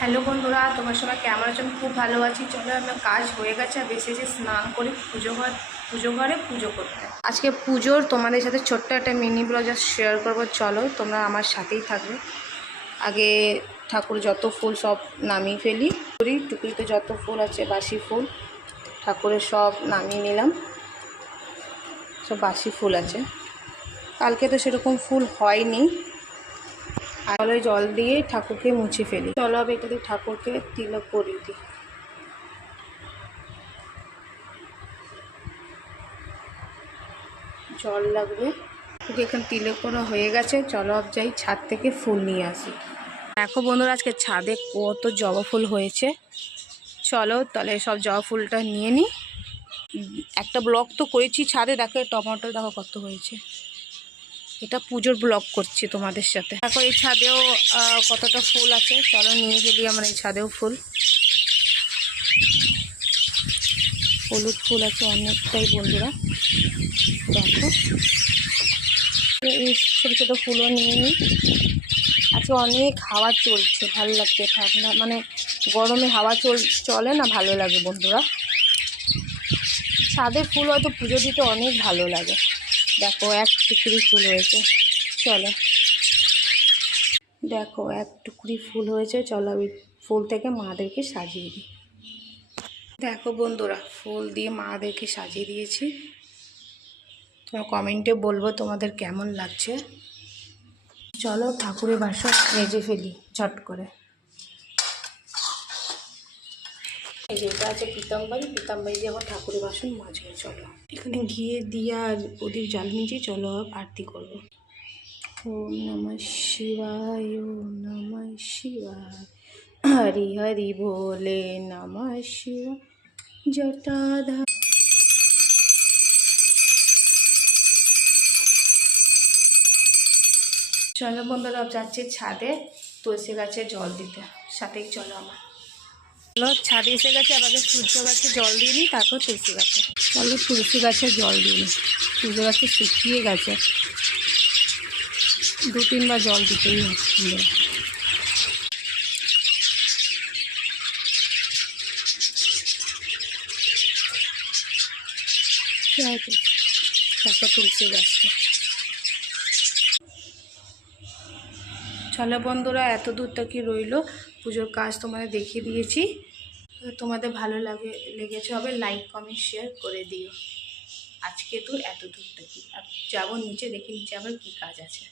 Hello বন্ধুরা, তোমার সবাই কেমন আছো? আমি খুব ভালো আছি। চলো, আমার কাজ হয়ে গেছে, আর বেশি স্নান করে পুজো ঘরে পুজো করতে। আজকে পুজোর তোমাদের সাথে ছোট্ট একটা মিনি ব্লগ জাস্ট শেয়ার করবো। চলো, তোমরা আমার সাথেই থাকবে। আগে ঠাকুর যত ফুল সব নামিয়ে ফেলি, টুকরিতে যত ফুল আছে বাসি ফুল ঠাকুরের সব নামিয়ে নিলাম। সব বাসি ফুল আছে, কালকে তো সেরকম ফুল হয়নি। আর জল দিয়ে ঠাকুরকে মুছে ফেলি। চলো হবে এটা দিয়ে ঠাকুরকে তিলক করিয়ে দিই। জল লাগবে, ওকে এখানে তিলক করা হয়ে গেছে। চলো আব যাই ছাদ থেকে ফুল নিয়ে আসি। দেখো বন্ধুরা, আজকে ছাদে কত জবা ফুল হয়েছে। চলো তাহলে সব জবা ফুলটা নিয়ে নিই। একটা ব্লগ তো করেছি ছাদে, দেখো টমেটো দেখো কত হয়েছে। এটা পুজোর ব্লগ করছি তোমাদের সাথে। দেখো এই ছাদেও কতটা ফুল আছে। চলো নিয়ে গেলি আমরা এই ছাদেও ফুল। হলুদ ফুল আছে অনেকটাই বন্ধুরা। দেখো এই ছোটো ছোটো ফুলও নিয়ে নিই। আজকে অনেক হাওয়া চলছে, ভালো লাগছে। ঠান্ডা মানে গরমে হাওয়া চলে না, ভালো লাগে বন্ধুরা। ছাদের ফুল হয়তো পুজো দিতে অনেক ভালো লাগে। দেখো এক টুকরি ফুল হয়েছে। চলো দেখো এক টুকরি ফুল হয়েছে। চলো আমি ফুল থেকে মাদেরকে সাজিয়ে দিই। দেখো বন্ধুরা, ফুল দিয়ে মাদেরকে সাজিয়ে দিয়েছি। তোমার কমেন্টে বলবো তোমাদের কেমন লাগছে। চলো ঠাকুরের বাসন মেজে ফেলি ঝট করে। এই যেটা আছে পিতাম্বরী দিয়ে আবার ঠাকুরের বাসন মাজবো। চলো এখানে ঘিয়ে দিয়ে আর প্রদীপ জ্বালিয়ে নিয়েছি। চলো আরতি করবো। ওম নমঃ শিবায়, ওম নমঃ শিবায়, হরি হরি বলে নমঃ শিবায়। জটাধার চলো বন্ধুরা, যাচ্ছি ছাদে তুলসী গাছে জল দিতে। সাথেই চলো আমার। চলো ছাদে এসে গেছে, আমাকে সূর্য গাছে জল দিয়ে নিই, তারপর তুলসী গাছে। চলো তুলসী গাছে জল দিয়ে নিই। সূর্য গাছে শুকিয়ে গেছে, 2-3 বার জল দিতেই হচ্ছে। তারপর তুলসী গাছটা। চলো বন্ধুরা, এত দূরটা কি রইলো, পুজোর কাজ তোমাদের দেখিয়ে দিয়েছি। তোমাদের ভালো লেগেছে হবে, লাইক কমেন্ট শেয়ার করে দিও। আজকে তো এত দূরটা কি, আর যাবো নিচে, দেখি নিচে আবার কি কাজ আছে।